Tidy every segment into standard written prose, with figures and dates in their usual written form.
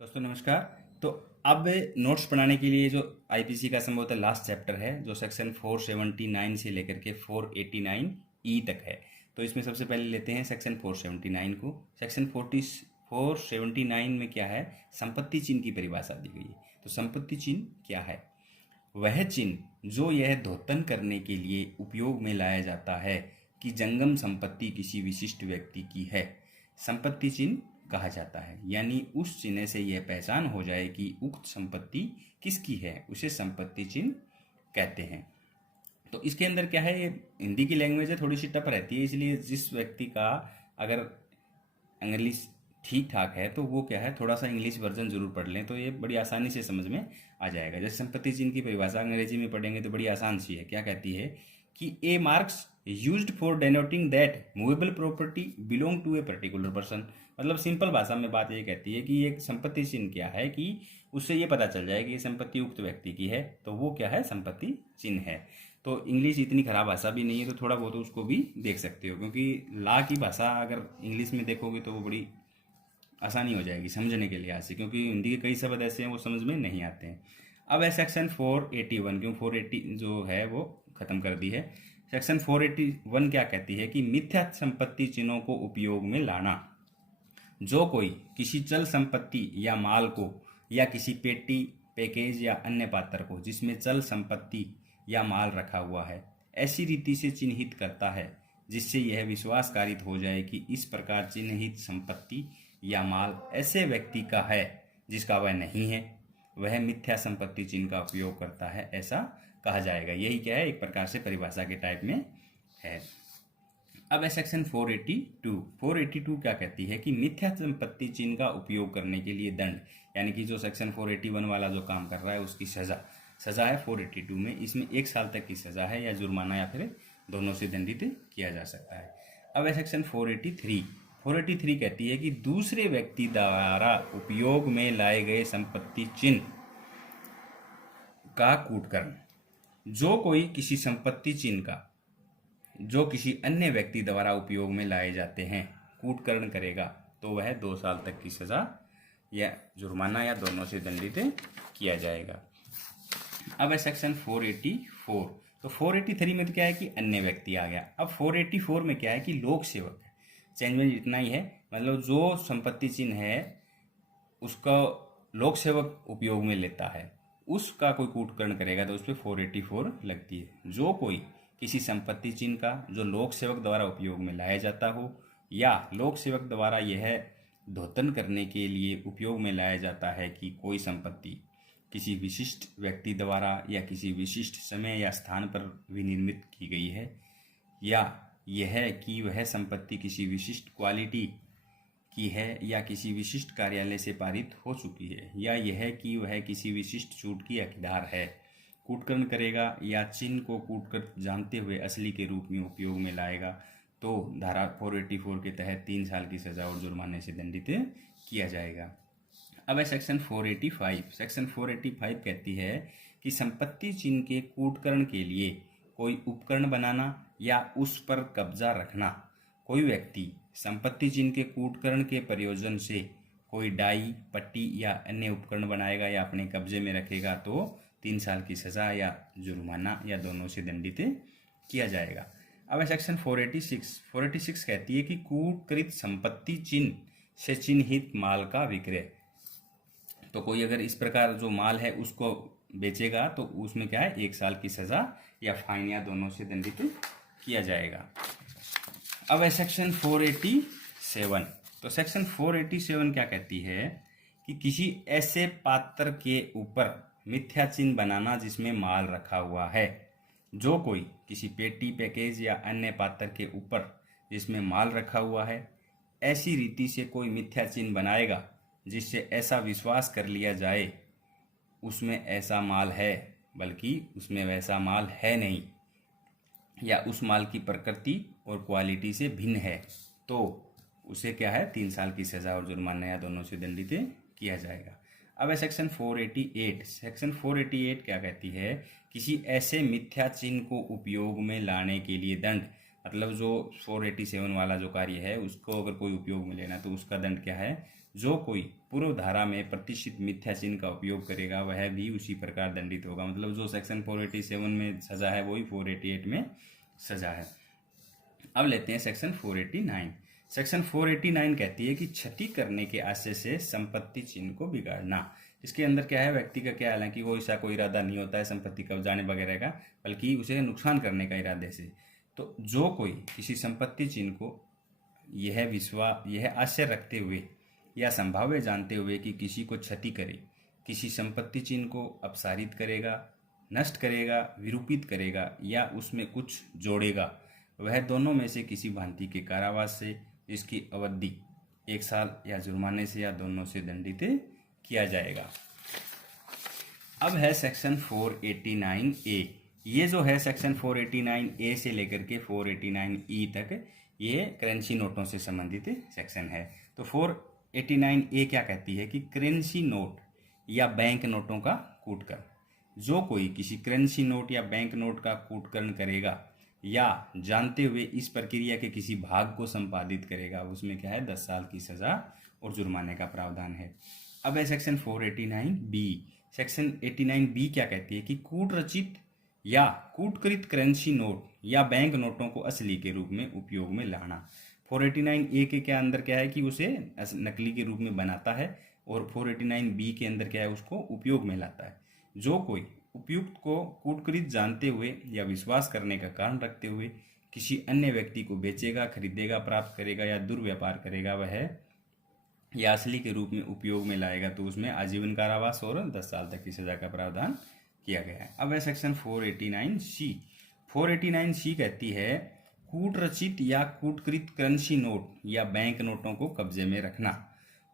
दोस्तों नमस्कार। तो अब नोट्स बनाने के लिए जो आईपीसी का संभवतः लास्ट चैप्टर है जो सेक्शन 479 से लेकर के 489 ई तक है। तो इसमें सबसे पहले लेते हैं सेक्शन 479 को। सेक्शन 479 में क्या है, संपत्ति चिन्ह की परिभाषा दी गई है। तो संपत्ति चिन्ह क्या है? वह चिन्ह जो यह द्योतन करने के लिए उपयोग में लाया जाता है कि जंगम संपत्ति किसी विशिष्ट व्यक्ति की है, संपत्ति चिन्ह कहा जाता है। यानी उस चिन्ह से यह पहचान हो जाए कि उक्त संपत्ति किसकी है, उसे संपत्ति चिन्ह कहते हैं। तो इसके अंदर क्या है, ये हिंदी की लैंग्वेज है, थोड़ी सी टफ रहती है, इसलिए जिस व्यक्ति का अगर इंग्लिश ठीक ठाक है तो वो क्या है, थोड़ा सा इंग्लिश वर्जन जरूर पढ़ लें तो ये बड़ी आसानी से समझ में आ जाएगा। जैसे संपत्ति चिन्ह की परिभाषा अंग्रेजी में पढ़ेंगे तो बड़ी आसान सी है। क्या कहती है कि a marks used for denoting that movable property belong to a particular person. मतलब सिंपल भाषा में बात ये कहती है कि एक संपत्ति चिन्ह क्या है कि उससे ये पता चल जाए कि ये संपत्ति उक्त व्यक्ति की है, तो वो क्या है, संपत्ति चिन्ह है। तो इंग्लिश इतनी खराब भाषा भी नहीं है, तो थोड़ा बहुत उसको भी देख सकते हो, क्योंकि लॉ की भाषा अगर इंग्लिश में देखोगे तो वो बड़ी आसानी हो जाएगी समझने के लिहाज से, क्योंकि हिंदी के कई शब्द ऐसे हैं वो समझ में नहीं आते हैं। अब है सेक्शन 481, क्यों 480 जो है वो खत्म कर दी है। सेक्शन 481 क्या कहती है कि मिथ्या संपत्ति चिन्हों को उपयोग में लाना। जो कोई किसी चल संपत्ति या माल को या किसी पेटी, पैकेज या अन्य पात्र को जिसमें चल संपत्ति या माल रखा हुआ है ऐसी रीति से चिन्हित करता है जिससे यह विश्वास कारित हो जाए कि इस प्रकार चिन्हित संपत्ति या माल ऐसे व्यक्ति का है जिसका वह नहीं है, वह मिथ्या संपत्ति चिन्ह का उपयोग करता है, ऐसा कहा जाएगा। यही क्या है, एक प्रकार से परिभाषा के टाइप में है। अब है सेक्शन 482। 482 क्या कहती है कि मिथ्या संपत्ति चिन्ह का उपयोग करने के लिए दंड, यानी कि जो सेक्शन 481 वाला जो काम कर रहा है उसकी सजा है 482 में। इसमें 1 साल तक की सजा है या जुर्माना या फिर दोनों से दंडित किया जा सकता है। अब है सेक्शन 483। 483 कहती है कि दूसरे व्यक्ति द्वारा उपयोग में लाए गए संपत्ति चिन्ह का कूटकरण। जो कोई किसी संपत्ति चिन्ह का जो किसी अन्य व्यक्ति द्वारा उपयोग में लाए जाते हैं कूटकरण करेगा तो वह 2 साल तक की सजा या जुर्माना या दोनों से दंडित किया जाएगा। अब है सेक्शन 484। तो 483 में तो क्या है कि अन्य व्यक्ति आ गया। अब 484 में क्या है कि लोक सेवक है। चेंज में इतना ही है, मतलब जो संपत्ति चिन्ह है उसका लोक सेवक उपयोग में लेता है, उसका कोई कूटकरण करेगा तो उस पर 484 लगती है। जो कोई किसी संपत्ति चिन्ह का जो लोक सेवक द्वारा उपयोग में लाया जाता हो या लोक सेवक द्वारा यह द्योतन करने के लिए उपयोग में लाया जाता है कि कोई संपत्ति किसी विशिष्ट व्यक्ति द्वारा या किसी विशिष्ट समय या स्थान पर विनिर्मित की गई है, या यह कि वह संपत्ति किसी विशिष्ट क्वालिटी की है या किसी विशिष्ट कार्यालय से पारित हो चुकी है, या यह कि वह किसी विशिष्ट छूट की हकदार है, कूटकरण करेगा या चिन्ह को कूटकर जानते हुए असली के रूप में उपयोग में लाएगा तो धारा 484 के तहत 3 साल की सजा और जुर्माने से दंडित किया जाएगा। अब है सेक्शन 485। सेक्शन 485 कहती है कि संपत्ति चिन्ह के कूटकरण के लिए कोई उपकरण बनाना या उस पर कब्जा रखना। कोई व्यक्ति संपत्ति चिन्ह के कूटकरण के प्रयोजन से कोई डाई, पट्टी या अन्य उपकरण बनाएगा या अपने कब्जे में रखेगा तो 3 साल की सजा या जुर्माना या दोनों से दंडित किया जाएगा। अब सेक्शन 486। 486 कहती है कि कूटकृत संपत्ति चिन्ह से चिन्हित माल का विक्रय। तो कोई अगर इस प्रकार जो माल है उसको बेचेगा तो उसमें क्या है, 1 साल की सजा या फाइन या दोनों से दंडित किया जाएगा। अब है सेक्शन 487। तो सेक्शन 487 क्या कहती है कि किसी ऐसे पात्र के ऊपर मिथ्या चिन्ह बनाना जिसमें माल रखा हुआ है। जो कोई किसी पेटी, पैकेज या अन्य पात्र के ऊपर जिसमें माल रखा हुआ है ऐसी रीति से कोई मिथ्या चिन्ह बनाएगा जिससे ऐसा विश्वास कर लिया जाए उसमें ऐसा माल है बल्कि उसमें वैसा माल है नहीं, या उस माल की प्रकृति और क्वालिटी से भिन्न है, तो उसे क्या है, 3 साल की सजा और जुर्माना या दोनों से दंडित किया जाएगा। अब है सेक्शन 488। सेक्शन 488 क्या कहती है, किसी ऐसे मिथ्या चिन्ह को उपयोग में लाने के लिए दंड। मतलब जो 487 वाला जो कार्य है उसको अगर कोई उपयोग में लेना तो उसका दंड क्या है, जो कोई पूर्व धारा में प्रतिष्ठित मिथ्या चिन्ह का उपयोग करेगा वह भी उसी प्रकार दंडित होगा। मतलब जो सेक्शन 487 में सजा है वही 488 में सजा है। अब लेते हैं सेक्शन 489। सेक्शन 489 कहती है कि क्षति करने के आशय से संपत्ति चिन्ह को बिगाड़ना। इसके अंदर क्या है, व्यक्ति का क्या, हालांकि वो ऐसा कोई इरादा नहीं होता है संपत्ति कब्जाने वगैरह का, बल्कि उसे नुकसान करने का इरादे से। तो जो कोई किसी संपत्ति चिन्ह को यह आशय रखते हुए या संभाव्य जानते हुए कि किसी को क्षति करे, किसी संपत्ति चिन्ह को अपसारित करेगा, नष्ट करेगा, विरूपित करेगा या उसमें कुछ जोड़ेगा, वह दोनों में से किसी भांति के कारावास से, जिसकी अवधि 1 साल या जुर्माने से या दोनों से दंडित किया जाएगा। अब है सेक्शन 489A। ये जो है सेक्शन 489A से लेकर के 489E तक ये करेंसी नोटों से संबंधित सेक्शन है। तो 489A क्या कहती है कि करेंसी नोट या बैंक नोटों का कूटकरण। जो कोई किसी करेंसी नोट या बैंक नोट का कूटकरण करेगा या जानते हुए इस प्रक्रिया के किसी भाग को संपादित करेगा, उसमें क्या है 10 साल की सजा और जुर्माने का प्रावधान है। अब है सेक्शन 489B। सेक्शन 89B क्या कहती है कि कूट रचित या कूटकृत करेंसी नोट या बैंक नोटों को असली के रूप में उपयोग में लाना। 489A के क्या अंदर क्या है कि उसे नकली के रूप में बनाता है, और 489B के अंदर क्या है, उसको उपयोग में लाता है। जो कोई उपयुक्त को कूटकृत जानते हुए या विश्वास करने का कारण रखते हुए किसी अन्य व्यक्ति को बेचेगा, खरीदेगा, प्राप्त करेगा या दुर्व्यापार करेगा, वह या असली के रूप में उपयोग में लाएगा, तो उसमें आजीवन कारावास और 10 साल तक की सजा का प्रावधान किया गया है। अब है सेक्शन 489C। 489C कहती है कूट रचित या कूटकृत करेंसी नोट या बैंक नोटों को कब्जे में रखना।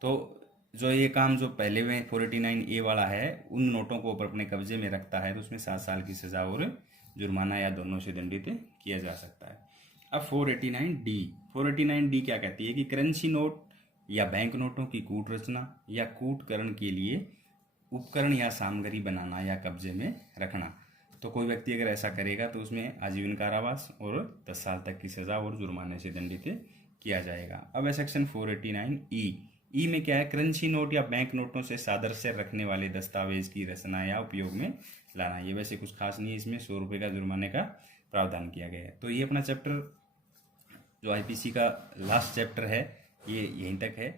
तो जो ये काम जो पहले में 489A वाला है, उन नोटों को अपने कब्जे में रखता है, तो उसमें 7 साल की सजा और जुर्माना या दोनों से दंडित किया जा सकता है। अब 489D। 489D क्या कहती है कि करेंसी नोट या बैंक नोटों की कूट रचना या कूटकरण के लिए उपकरण या सामग्री बनाना या कब्जे में रखना। तो कोई व्यक्ति अगर ऐसा करेगा तो उसमें आजीवन कारावास और 10 साल तक की सजा और जुर्माने से दंडित किया जाएगा। अब है सेक्शन 489E। ई में क्या है, करेंसी नोट या बैंक नोटों से सादृश्य रखने वाले दस्तावेज की रचना या उपयोग में लाना। ये वैसे कुछ खास नहीं है, इसमें 100 रुपये का जुर्माने का प्रावधान किया गया है। तो ये अपना चैप्टर जो IPC का लास्ट चैप्टर है ये यहीं तक है।